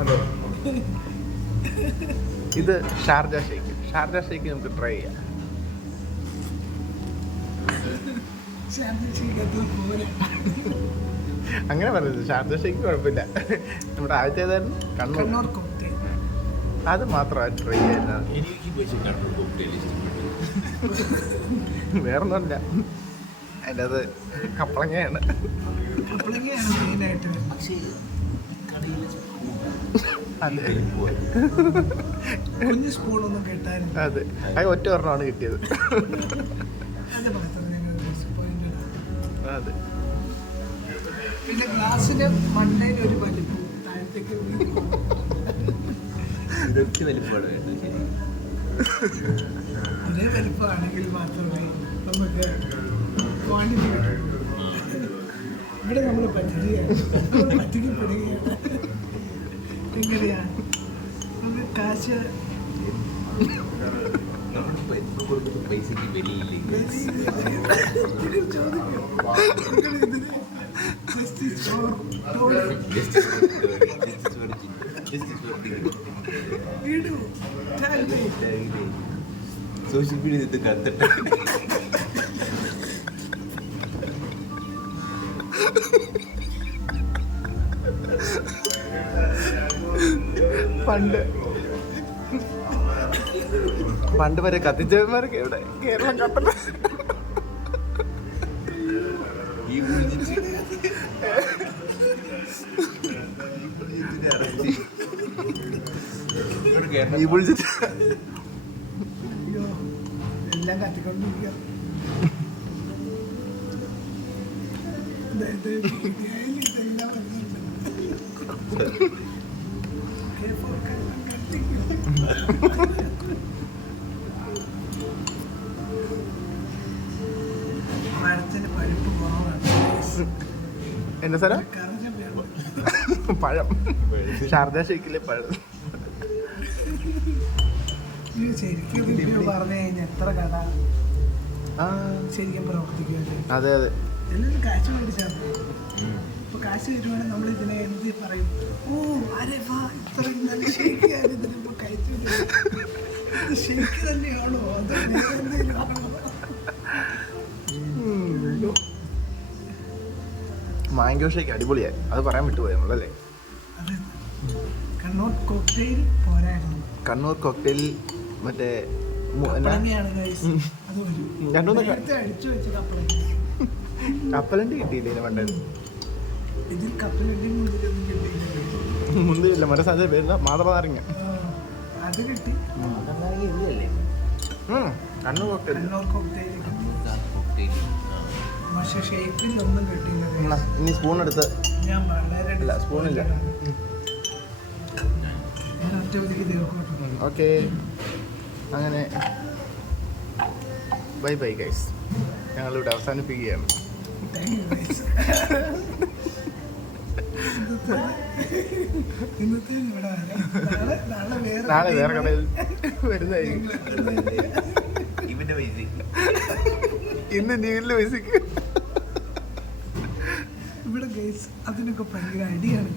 അതെ, ഇത് Sharjah shake. Sharjah shake നമുക്ക് ട്രൈ ചെയ്യാം. അങ്ങനെ പറയുന്നത് ഷാർജ ഷേക്ക് കുഴപ്പമില്ല. നമ്മുടെ ആദ്യത്തെ ഏതായിരുന്നു? കണ്ണൂർ. അത് മാത്രമാണ് ട്രൈ ചെയ്യുന്നത്. വേറൊന്നുമില്ല, അതിൻ്റെ അത് കപ്പളങ്ങയാണ്. അതെ, അതെ, അത് ഒറ്റ ഒരെണ്ണമാണ് കിട്ടിയത്. അതെ, പിന്നെ ഗ്ലാസിന്റെ മണ്ടയിൽ ഒരു വലിപ്പം താഴത്തേക്ക് ഇതൊക്കെ വലിപ്പമാണ് വേണ്ടത്. ശരി, അതേ വലിപ്പമാണെങ്കിൽ മാത്രമേ നമുക്ക് ക്വാണ്ടിറ്റി കിട്ടൂ. ഇവിടെ നമ്മൾ പറ്റിക്കപ്പെടുകയാണ്. എങ്ങനെയാണ് നമുക്ക് കാശ് പൈസക്ക് വിലയില്ലേ? സോഷ്യൽ മീഡിയ ഇത് കത്തിട്ട് പണ്ട് വരെ കത്തിച്ചവന്മാരൊക്കെ ഇവിടെ കേരളം കത്തണ്ട. ഈ വിളിച്ചിട്ട് എല്ലാം കത്തിക്കൊണ്ടിരിക്കുക. മരത്തിന് പഴുപ്പ് കുറവാണ്. എന്റെ സ്ഥലം പഴം. ഷാർജ ഷേക്കിലെ പഴം. ശരിക്കും പറഞ്ഞു കഴിഞ്ഞാൽ എത്ര കട ശരിക്കും പ്രവർത്തിക്കുക. അതെ, അതെ, എല്ലാവരും കാശ് മേടിച്ചാൽ ഇപ്പൊ കാശ് തരുവാണെങ്കിൽ നമ്മൾ ഇതിനെ എന്ത് പറയും? ഓ അരെ വാ, ഇത്രയും നല്ല ഷേക്കാണ് ഇതിനിപ്പോ കഴിച്ചു. ഷേക്ക് തന്നെയാണോ അതോ എന്തെങ്കിലും ആണോ? മാംഗോ ഷേക്ക് അടിപൊളിയായി. അത് പറയാൻ വിട്ടുപോയി നമ്മളല്ലേ. അതെ, കണ്ണൂർ കോക്ടെയിൽ പോരായിരുന്നു. കണ്ണൂർ കോക്ടെയിൽ മറ്റേ അടിച്ചു വെച്ച കപ്പളങ്ങ. കപ്പലണ്ടി കിട്ടിയില്ലേ പണ്ടത്? ഇതിൽ കപ്പലണ്ടി മുന്തിരില്ല, മറ്റേ സാധ്യത പേരില്ല, മാതളനാരങ്ങ. അത് കിട്ടി. കണ്ണൂർ കോക്ടെയിൽ. കണ്ണൂർ കോക്ടെയിൽ പക്ഷെ ഷേക്കിൽ ഒന്നും കിട്ടിയില്ല. ഇനി സ്പൂൺ എടുത്ത് ഞാൻ വളരെ സ്പൂണില്ല. ഓക്കെ, അങ്ങനെ ബൈ ബൈ ഗൈസ്, ഞങ്ങളിവിടെ അവസാനിപ്പിക്കുകയാണ്. നാളെ വേറെ കടയിൽ വരുന്നതായിരിക്കും. ഇവന്റെ പൈസ ഇന്ന് നീലിന്റെ പൈസക്ക് ഇവിടെ ഗൈസ് അതിനൊക്കെ ഭയങ്കര അടിയാണ്.